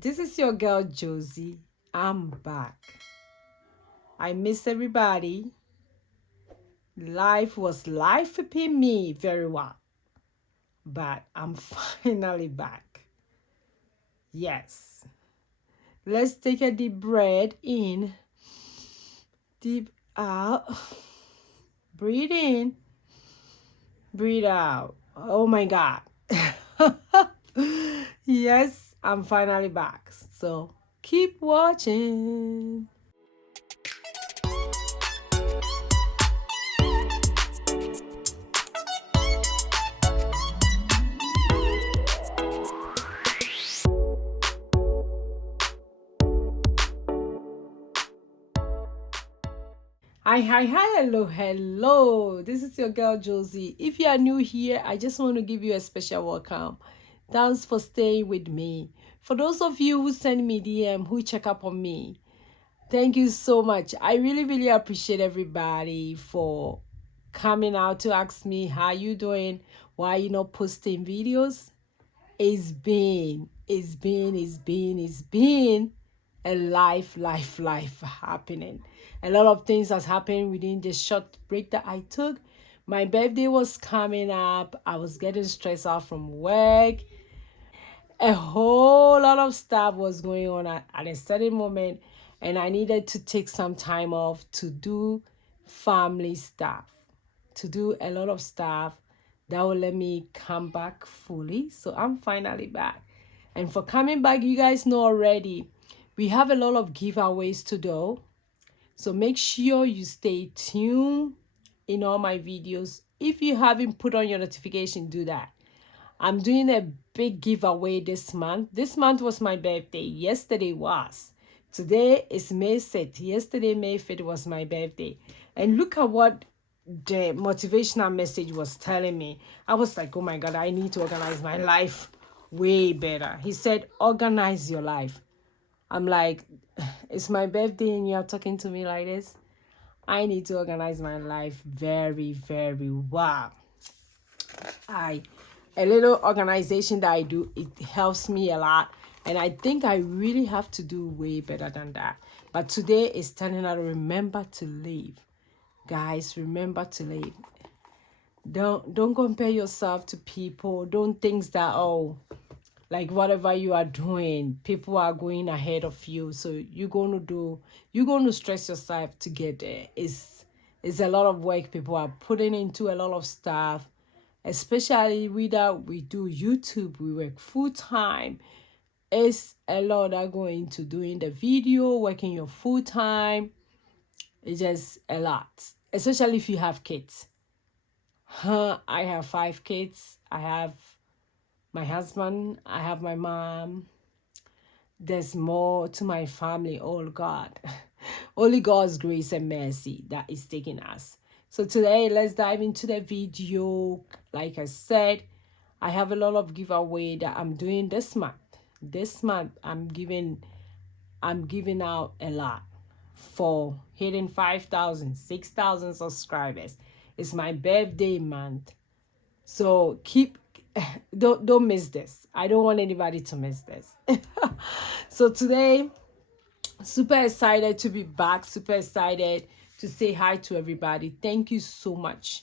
This is your girl Josy. I'm back. I miss everybody. Life was lifing me very well, but I'm finally back. Yes. Let's take a deep breath in, deep out, breathe in, breathe out. Oh my God. Yes, I'm finally back. So keep watching. Hi, hello. This is your girl Josie. If you are new here, I just want to give you a special welcome. Thanks for staying with me. For those of you who send me DM, who check up on me, thank you so much. I really appreciate everybody for coming out to ask me how you doing, why you not posting videos. It's been a life happening. A lot of things has happened within this short break that I took. My birthday was coming up. I was getting stressed out from work. A whole lot of stuff was going on at a certain moment, and I needed to take some time off to do family stuff, to do a lot of stuff that will let me come back fully. So I'm finally back. And for coming back, you guys know already, we have a lot of giveaways to do. So make sure you stay tuned in all my videos. If you haven't put on your notification, do that. I'm doing a big giveaway this month. This month was my birthday. Yesterday was. Today is May 6th. Yesterday, May 5th, was my birthday. And look at what the motivational message was telling me. I was like, oh my God, I need to organize my life way better. He said, organize your life. I'm like, it's my birthday and you're talking to me like this? I need to organize my life very well. A little organization that I do, it helps me a lot, and I think I really have to do way better than that. But today is telling her to remember to live. Guys, remember to live. Don't compare yourself to people. Don't think that, oh, like whatever you are doing, people are going ahead of you, so you're going to stress yourself to get there. It's a lot of work. People are putting into a lot of stuff, especially we do YouTube, we work full-time. It's a lot that go into doing the video, working your full-time. It's just a lot, especially if you have kids. I have 5 kids. I have my husband, I have my mom. There's more to my family. Oh God. Only God's grace and mercy that is taking us. So today, let's dive into the video. Like I said, I have a lot of giveaway that I'm doing this month. This month, I'm giving out a lot for hitting 5,000, 6,000 subscribers. It's my birthday month. So don't miss this. I don't want anybody to miss this. So today, super excited to be back, super excited to say hi to everybody. Thank you so much.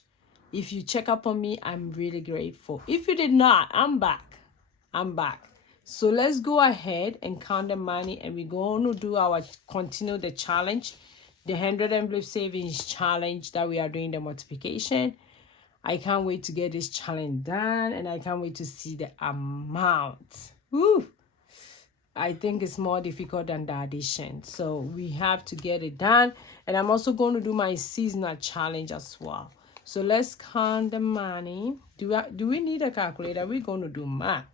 If you check up on me, I'm really grateful. If you did not, I'm back. So let's go ahead and count the money, and we're going to continue the challenge, the 100 envelope savings challenge that we are doing, the multiplication. I can't wait to get this challenge done, and I can't wait to see the amount. Woo! I think it's more difficult than the addition. So we have to get it done. And I'm also going to do my seasonal challenge as well. So let's count the money. Do we need a calculator? We're going to do math.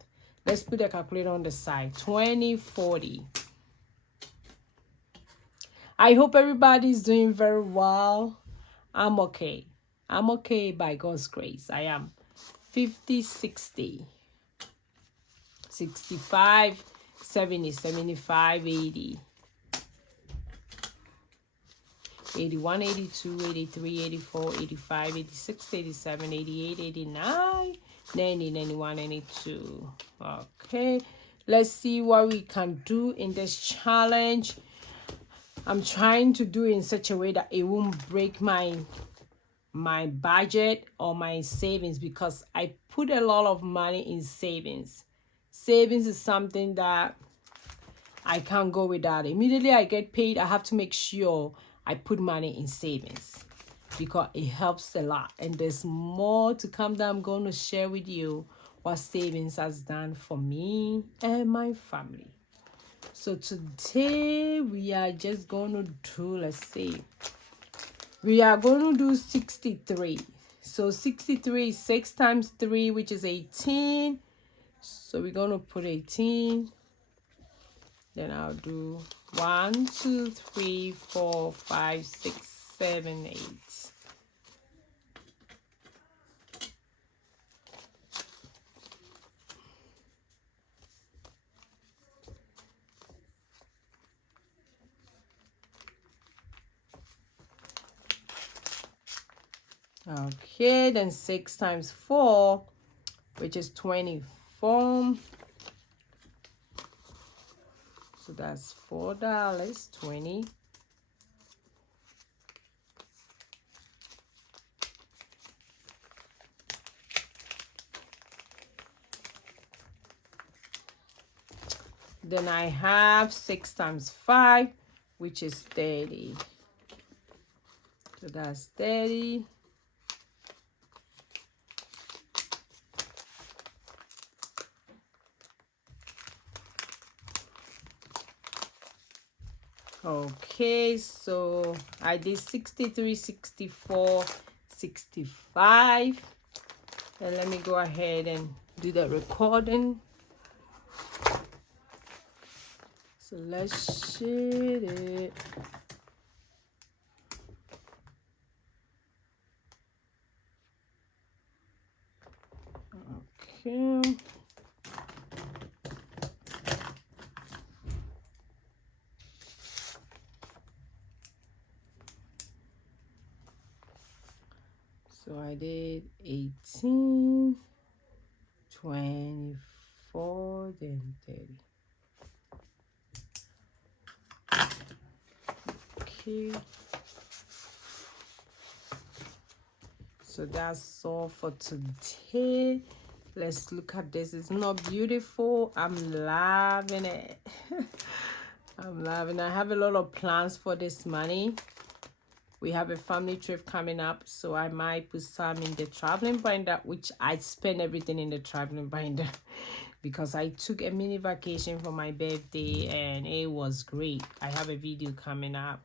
Let's put a calculator on the side. 20, 40. I hope everybody's doing very well. I'm okay. I'm okay by God's grace. I am 50, 60, 65, 70, 75, 80, 81, 82, 83, 84, 85, 86, 87, 88, 89, 90, 91, 92. Okay, Let's see what we can do in this challenge. I'm trying to do it in such a way that it won't break my budget or my savings, because I put a lot of money in savings. Savings is something that I can't go without. Immediately I get paid, I have to make sure I put money in savings, because it helps a lot. And there's more to come that I'm going to share with you what savings has done for me and my family. So today we are just going to do, let's see, we are going to do 63. So 63 is 6 times 3, which is 18. So we're going to put 18. Then I'll do 1, 2, 3, 4, 5, 6, 7, 8. Okay, then 6 times 4, which is 24. So that's $4.20. Then I have 6 times 5, which is 30. So that's 30. Okay, so I did 63, 64, 65. And let me go ahead and do the recording. So let's shade it. Okay. So I did 18, 24, then 30. Okay. So that's all for today. Let's look at this. It's not beautiful. I'm loving it. I'm loving it. I have a lot of plans for this money. We have a family trip coming up, so I might put some in the traveling binder, which I spend everything in the traveling binder because I took a mini vacation for my birthday and it was great. I have a video coming up.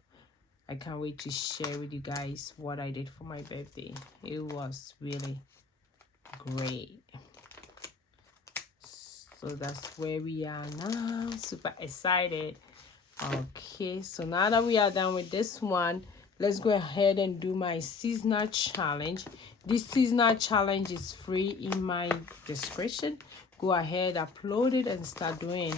I can't wait to share with you guys what I did for my birthday. It was really great. So that's where we are now. Super excited. Okay, so now that we are done with this one, let's go ahead and do my seasonal challenge. This seasonal challenge is free in my description. Go ahead, upload it, and start doing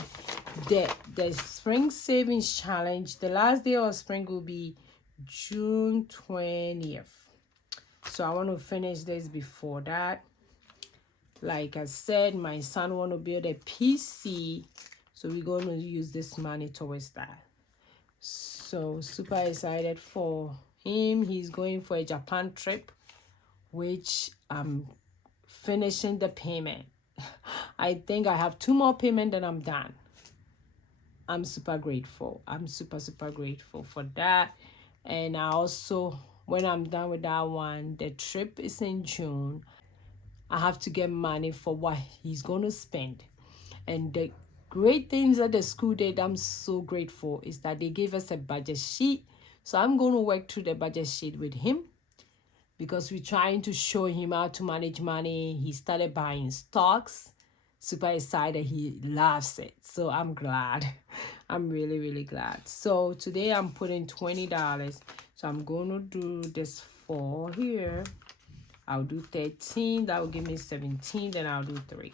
the spring savings challenge. The last day of spring will be June 20th. So I want to finish this before that. Like I said, my son want to build a PC, so we're going to use this money towards that. So super excited for him. He's going for a Japan trip, which I'm finishing the payment. I think I have 2 more payments and I'm done. I'm super grateful. I'm super grateful for that. And I also, when I'm done with that one, the trip is in June. I have to get money for what he's going to spend. And the great things that the school did, I'm so grateful, is that they gave us a budget sheet. So I'm going to work through the budget sheet with him because we're trying to show him how to manage money. He started buying stocks. Super excited. He loves it. So I'm glad. I'm really glad. So today I'm putting $20. So I'm going to do this 4 here. I'll do 13. That will give me 17. Then I'll do 3.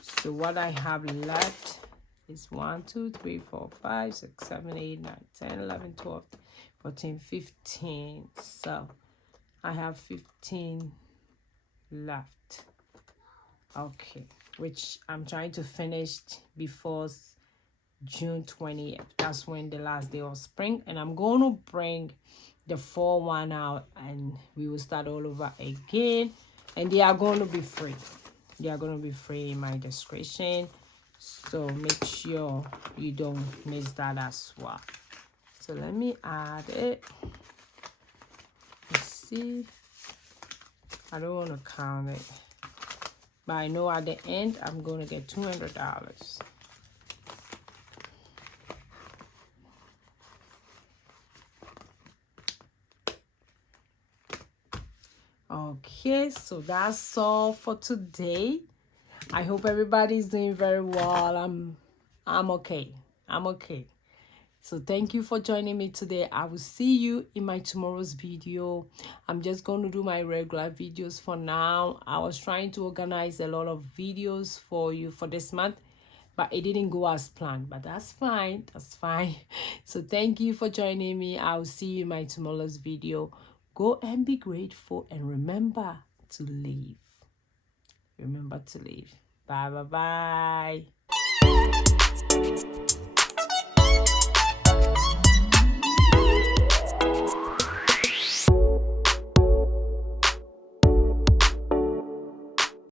So what I have left is 1, 2, 3, 4, 5, 6, 7, 8, 9, 10, 11, 12, 14, 15. So I have 15 left. Okay. which I'm trying to finish before June 20th. That's when the last day of spring, and I'm going to bring the fall one out, and we will start all over again. And they are going to be free. They are going to be free in my description, so make sure you don't miss that as well. So let me add it. Let's see. I don't want to count it, but I know at the end I'm going to get $200. Okay, so that's all for today. I hope everybody's doing very well. I'm okay. I'm okay. So thank you for joining me today. I will see you in my tomorrow's video. I'm just going to do my regular videos for now. I was trying to organize a lot of videos for you for this month, but it didn't go as planned. But that's fine. That's fine. So thank you for joining me. I will see you in my tomorrow's video. Go and be grateful, and remember to live. Remember to live. Bye, bye, bye.